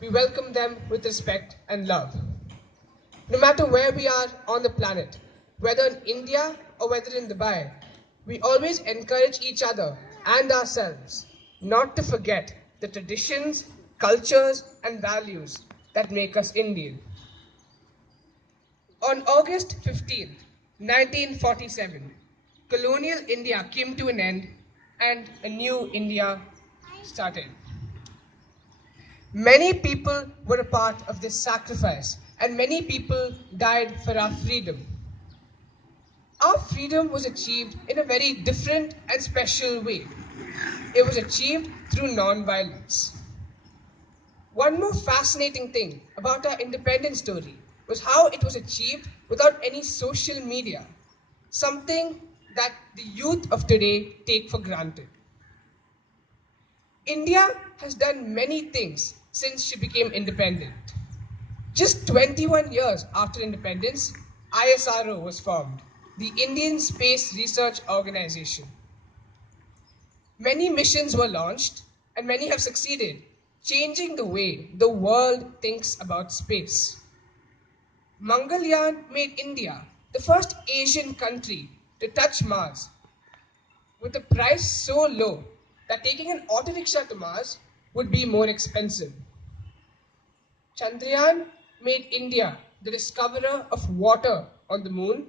We welcome them with respect and love. No matter where we are on the planet, whether in India or whether in Dubai, we always encourage each other and ourselves not to forget the traditions, cultures, and values that make us Indian. On August 15th, 1947, colonial India came to an end and a new India started. Many people were a part of this sacrifice, and many people died for our freedom. Our freedom was achieved in a very different and special way. It was achieved through non-violence. One more fascinating thing about our independence story was how it was achieved without any social media, something that the youth of today take for granted. India has done many things since she became independent. Just 21 years after independence, ISRO was formed, the Indian Space Research Organization. Many missions were launched and many have succeeded, changing the way the world thinks about space. Mangalyaan made India the first Asian country to touch Mars with a price so low that taking an auto rickshaw to Mars would be more expensive. Chandrayaan made India the discoverer of water on the moon,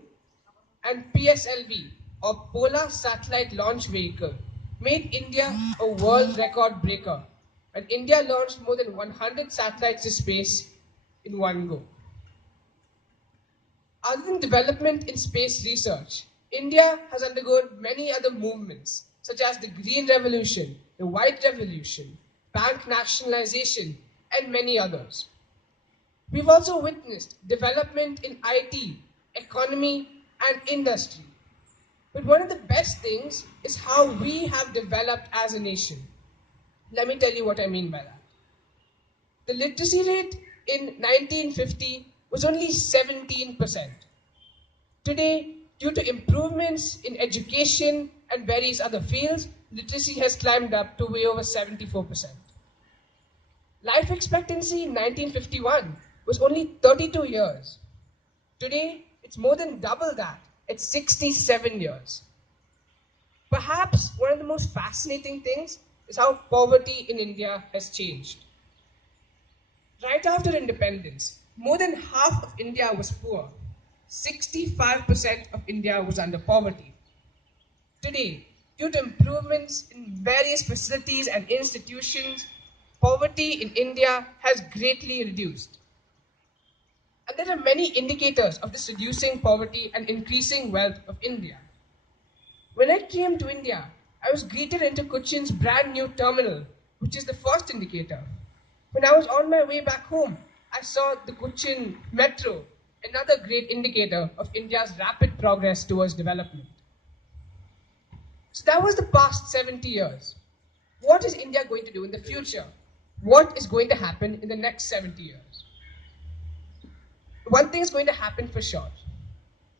and PSLV, or Polar Satellite Launch Vehicle, made India a world record breaker. And India launched more than 100 satellites to space in one go. Other than development in space research, India has undergone many other movements, such as the Green Revolution, the White Revolution, bank nationalization, and many others. We've also witnessed development in IT, economy, and industry. But one of the best things is how we have developed as a nation. Let me tell you what I mean by that. The literacy rate in 1950 was only 17%. Today, due to improvements in education and various other fields, literacy has climbed up to way over 74%. Life expectancy in 1951 was only 32 years. Today, it's more than double that. It's 67 years. Perhaps one of the most fascinating things is how poverty in India has changed. Right after independence, more than half of India was poor. 65% of India was under poverty. Today, due to improvements in various facilities and institutions, poverty in India has greatly reduced. And there are many indicators of this reducing poverty and increasing wealth of India. When I came to India, I was greeted into Cochin's brand new terminal, which is the first indicator. When I was on my way back home, I saw the Cochin metro, another great indicator of India's rapid progress towards development. So that was the past 70 years. What is India going to do in the future? What is going to happen in the next 70 years? One thing is going to happen for sure.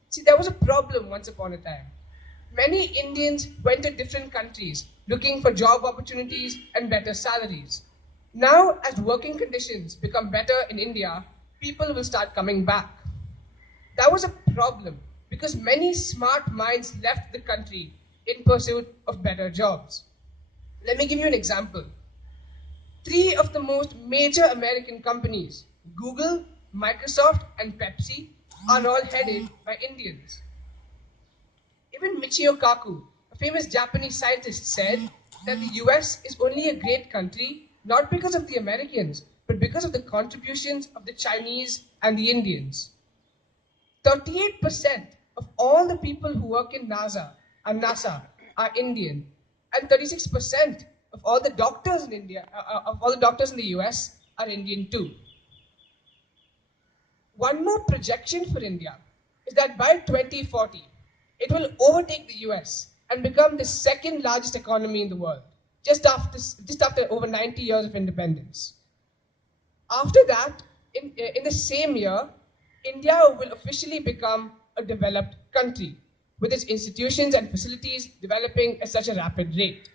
See, there was a problem once upon a time. Many Indians went to different countries looking for job opportunities and better salaries. Now, as working conditions become better in India, people will start coming back. That was a problem because many smart minds left the country in pursuit of better jobs. Let me give you an example. Three of the most major American companies, Google, Microsoft, and Pepsi, are all headed by Indians. Even Michio Kaku, a famous Japanese scientist, said that the US is only a great country not because of the Americans, but because of the contributions of the Chinese and the Indians. 38% of all the people who work in NASA are Indian, and 36% of all the doctors in of all the doctors in the US are Indian too. One more projection for India is that by 2040, it will overtake the US and become the second largest economy in the world, just after over 90 years of independence. After that, in the same year, India will officially become a developed country, with its institutions and facilities developing at such a rapid rate.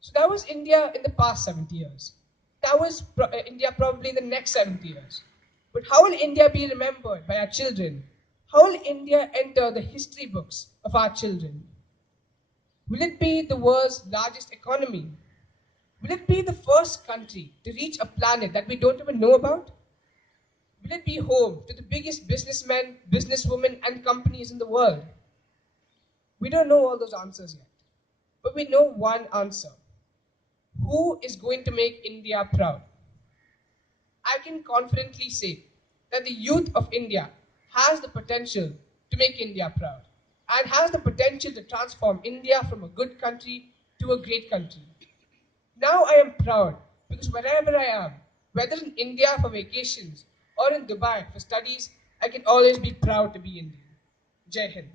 So that was India in the past 70 years. That was India probably in the next 70 years. But how will India be remembered by our children? How will India enter the history books of our children? Will it be the world's largest economy? Will it be the first country to reach a planet that we don't even know about? Will it be home to the biggest businessmen, businesswomen, and companies in the world? We don't know all those answers yet. But we know one answer. Who is going to make India proud? I can confidently say that the youth of India has the potential to make India proud and has the potential to transform India from a good country to a great country. Now I am proud because wherever I am, whether in India for vacations or in Dubai for studies, I can always be proud to be Indian. Jai Hind.